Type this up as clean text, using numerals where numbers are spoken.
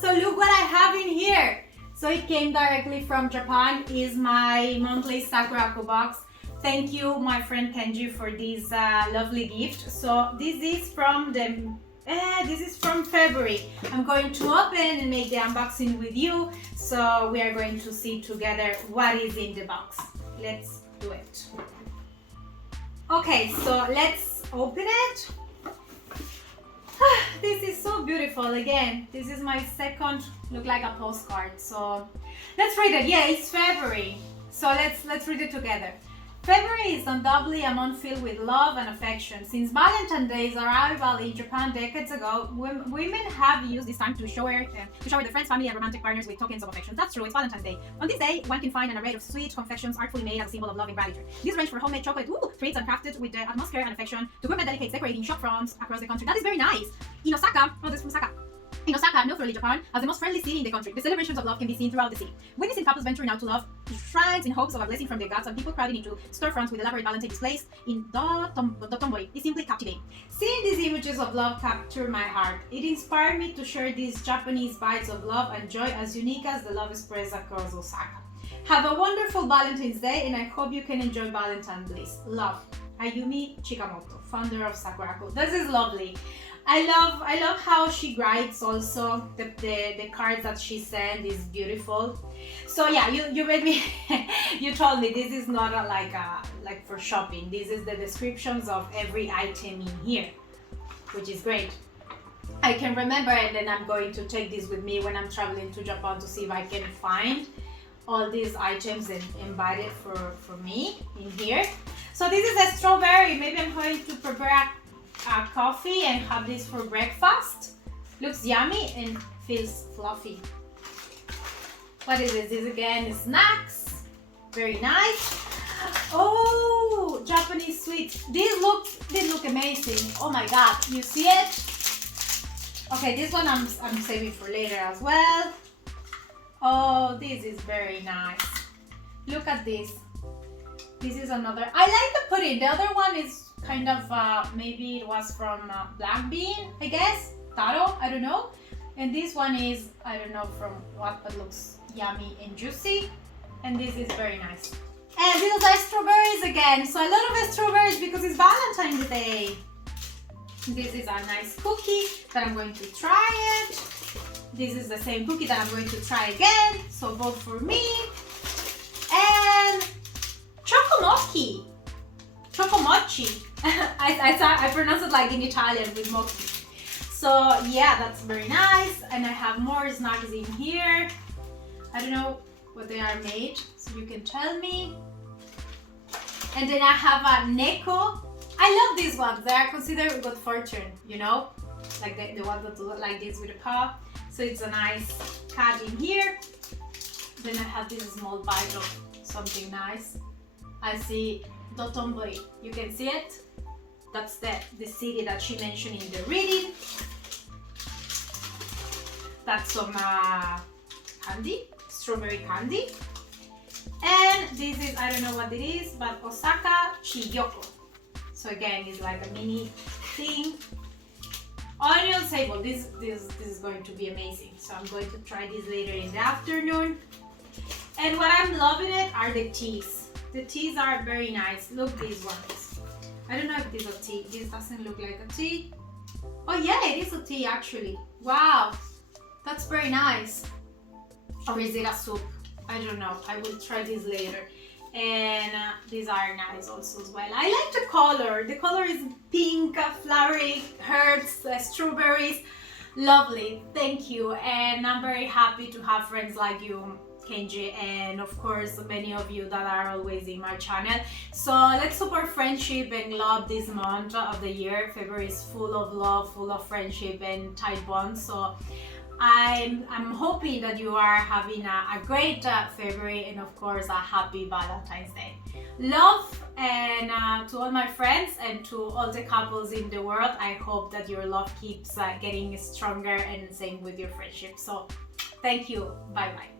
So look what I have in here. So it came directly from Japan. Is my monthly Sakuraco box. Thank you, my friend Kenji, for this lovely gift. So this is from February. I'm going to open and make the unboxing with you. So we are going to see together what is in the box. Let's do it. Okay, so let's open it. This is so beautiful. Again, this is my second, look like a postcard. So let's read it. Yeah, it's February. So let's read it together. February is undoubtedly a month filled with love and affection. Since Valentine's Day's arrival in Japan decades ago, women have used this time to shower their friends, family, and romantic partners with tokens of affection. That's true, it's Valentine's Day. On this day, one can find an array of sweet confections artfully made as a symbol of love and gratitude. These range from homemade chocolate treats and crafted with the utmost care and affection to gourmet delicates decorating shop fronts across the country. That is very nice. In Osaka, this is from Osaka. In Osaka, notably Japan, as the most friendly city in the country, the celebrations of love can be seen throughout the city. Witnessing couples venturing out to love shrines in hopes of a blessing from their gods and people crowding into storefronts with elaborate Valentine displays in Dotonbori is simply captivating. Seeing these images of love captured my heart. It inspired me to share these Japanese bites of love and joy as unique as the love expressed across Osaka. Have a wonderful Valentine's Day, and I hope you can enjoy Valentine bliss. Love, Ayumi Chikamoto, founder of Sakuraco. This is lovely. I love how she writes also. The cards that she sent is beautiful. So yeah, you made me you told me this is not like for shopping. This is the descriptions of every item in here, which is great. I can remember, and then I'm going to take this with me when I'm traveling to Japan to see if I can find all these items and buy it for me in here. So this is a strawberry. Maybe I'm going to prepare a coffee and have this for breakfast. Looks yummy and feels fluffy. What is this? This again is snacks. Very nice. Oh, Japanese sweets. These look amazing. Oh my god, you see it? Okay, this one I'm saving for later as well. Oh, this is very nice. Look at this. This is another. I like the pudding. The other one is kind of maybe it was from black bean, I guess, taro, I don't know. And this one is, I don't know from what, but looks yummy and juicy. And this is very nice. And these are strawberries again. So a lot of strawberries because it's Valentine's Day. This is a nice cookie that I'm going to try it. This is the same cookie that I'm going to try again. So both for me. And chocomochi. Chocomochi. I pronounce it like in Italian with mochi. So yeah, that's very nice. And I have more snacks in here. I don't know what they are made, so you can tell me. And then I have a neko. I love these ones. They are considered good fortune, you know? Like the ones that look like this with a paw. So it's a nice card in here. Then I have this small bite of something nice. I see Dotonbori. You can see it. That's the city that she mentioned in the reading. That's some candy, strawberry candy. And this is, I don't know what it is, but Osaka Chiyoko. So again, it's like a mini thing. Onion sable. This is going to be amazing. So I'm going to try this later in the afternoon. And what I'm loving it are the teas. The teas are very nice. Look, these ones. I don't know if this is a tea. This doesn't look like a tea. Oh yeah, it is a tea actually. Wow, that's very nice. Or is it a soup? I don't know. I will try this later. And these are nice also as well. I like the color. The color is pink, flowery, herbs, strawberries. Lovely. Thank you. And I'm very happy to have friends like you, Kenji, and of course many of you that are always in my channel. So let's support friendship and love this month of the year. February is full of love, full of friendship and tight bonds. So I'm hoping that you are having a great February and of course a happy Valentine's Day. Love and to all my friends and to all the couples in the world, I hope that your love keeps getting stronger, and same with your friendship. So thank you. Bye bye.